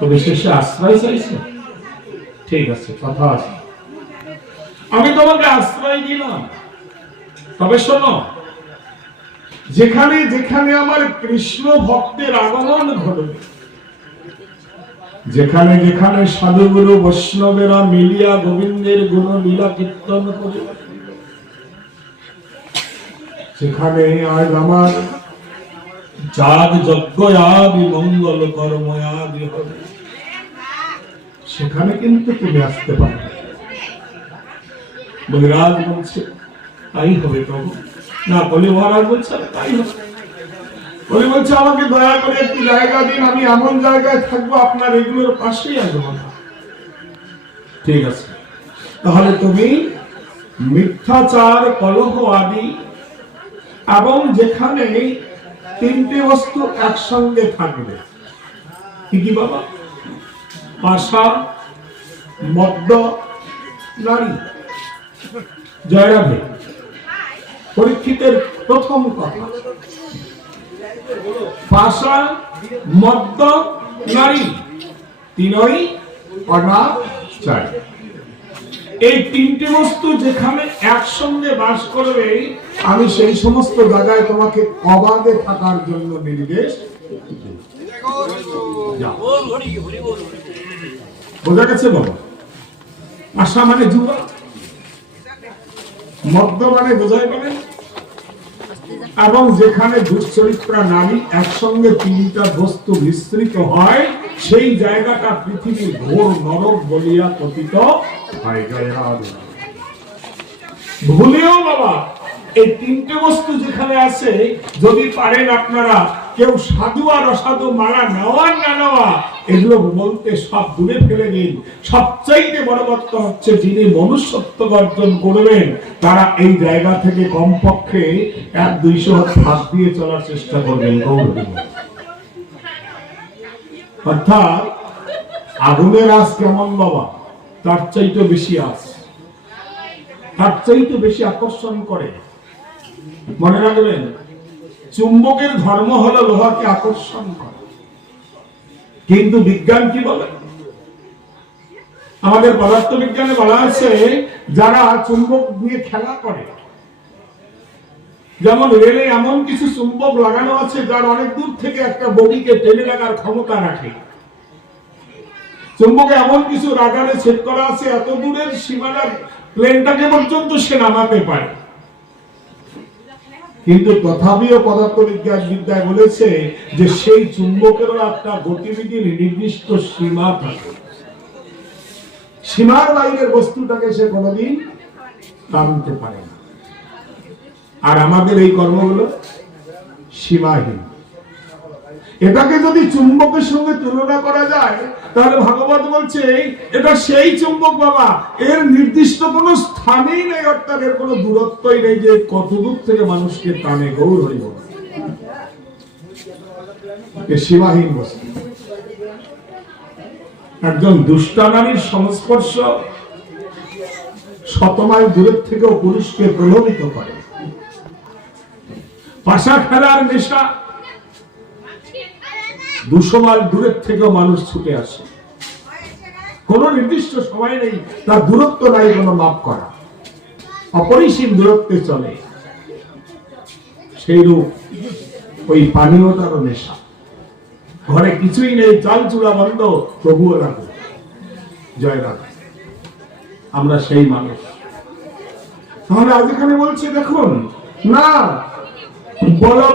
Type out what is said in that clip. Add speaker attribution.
Speaker 1: তবে শেষে আশ্রয় চাইছে? ঠিক আছে, কথা আছে। আমি তোমাকে আশ্রয় দিলাম। তবে শোনো, যেখানে যেখানে আমার কৃষ্ণ ভক্তের আগমন ঘটবে যেখানে যেখানে সাধুগুরু বৈষ্ণবেরা মিলিয়া গোবিন্দের গুণ লীলা কীর্তন করে সেখানে আজ আমার যাগ আদি মঙ্গল কর্ম আদি হবে। সেখানে কিন্তু তুমি আসতে পারবে। বলিরাজ বলছে, তাই হবে প্রভু। না, বলে মহারাজ বলছে, তাই হবে। বলে বলছে, আমাকে দয়া করে একটি জায়গা দিন, আমি এমন জায়গায় থাকব, আপনার এগুলোর পাশেই আসব না। ঠিক আছে। তাহলে তুমি মিথ্যাচার কলহ আদি এবং যেখানে তিনটে বস্তু একসঙ্গে থাকবে। কি বাবা? পাশা মদ্য নারী। জয়রাধে পরীক্ষিতের প্রথম কথা। পাশা মদ্য নারী। তিনই অনাচারী। এই তিনটে বস্তু যেখানে একসঙ্গে বাস করবে আমি সেই সমস্ত জায়গায় তোমাকে অবাধে থাকার জন্য নির্দেশ বোঝা গেছে বাবা? আশা মানে যুবা মদ্য মানে বোঝাই মানে? এবং যেখানে দুশ্চরিত্রা নারী একসঙ্গে তিনটা বস্তু মিশ্রিত হয়, সেই জায়গাটা পৃথিবীর ঘোর নরক বলিয়া কথিত হয়। ভুলেও বাবা এই তিনটে বস্তু যেখানে আছে, যদি পারেন আপনারা কেউ সাধু আর অসাধু মারা নেওয়া না নেওয়া, এগুলো বলতে সব দূরে ফেলে দিন। সবচাইতে বড় কথা হচ্ছে যিনি মনুষ্যত্ব অর্জন করবেন, তারা এই জায়গা থেকে কমপক্ষে এক দুইশো হাত দিয়ে চলার চেষ্টা করবেন। অর্থাৎ আগুনের আজ কেমন বাবা? তার চাইতে বেশি আস তার চাইতে বেশি আকর্ষণ করে। মনে রাখবেন, চুম্বকের ধর্ম হলো লোহাকে আকর্ষণ করা। কিন্তু বিজ্ঞান কি বলে? আমাদের পদার্থ বিজ্ঞানে বলা আছে, যারা চুম্বক দিয়ে খেলা করে, যেমন রেলে এমন কিছু চুম্বক লাগানো আছে, যার অনেক দূর থেকে একটা বগিকে টেনে লাগার ক্ষমতা রাখে। চুম্বকে এমন কিছু রাডারে সেট করা আছে, এত দূরের সীমানার প্লেনটাকে পর্যন্ত সে নামাতে পারে। কিন্তু তথাপিও পদার্থবিজ্ঞান বিদ্যায় বলেছে যে সেই চুম্বকেরও একটা গতিবিধির নির্দিষ্ট সীমা থাকে। সীমার বাইরের বস্তুটাকে সে কোনোদিন টানতে পারে না। আর আমাদের এই কর্মগুলো সীমাহীন। এটাকে যদি চুম্বকের সঙ্গে তুলনা করা যায়, তাহলে ভাগবত বলছে, এটা সেই চুম্বক বাবা, এর নির্দিষ্ট কোনো স্থানেই নেই, অর্থাৎ এর কোনো দূরত্বই নেই যে কত দূর থেকে মানুষকে টানে, গৌর হরিব এ সীমাহীন বস্তু। একজন দুষ্টা নারীর সংস্পর্শ শতমাইল দূরের থেকেও পুরুষকে প্রলোভিত করে। পাশা খেলার নেশা দুশো মাইল দূরের থেকেও মানুষ ছুটে আসে। কোন নির্দিষ্ট সময় নেই, তার দূরত্ব নাই কোনো মাপ করা। অপরিসীম দূরত্বে চলে। সেই রূপ ওই পানীয়তারও নেশা। ঘরে কিছুই নেই, চাল চূড়া বন্ধ, তবুও রাখো। জয় রাখো আমরা সেই মানুষ। তাহলে আজ এখানে বলছি, দেখুন, না, বলো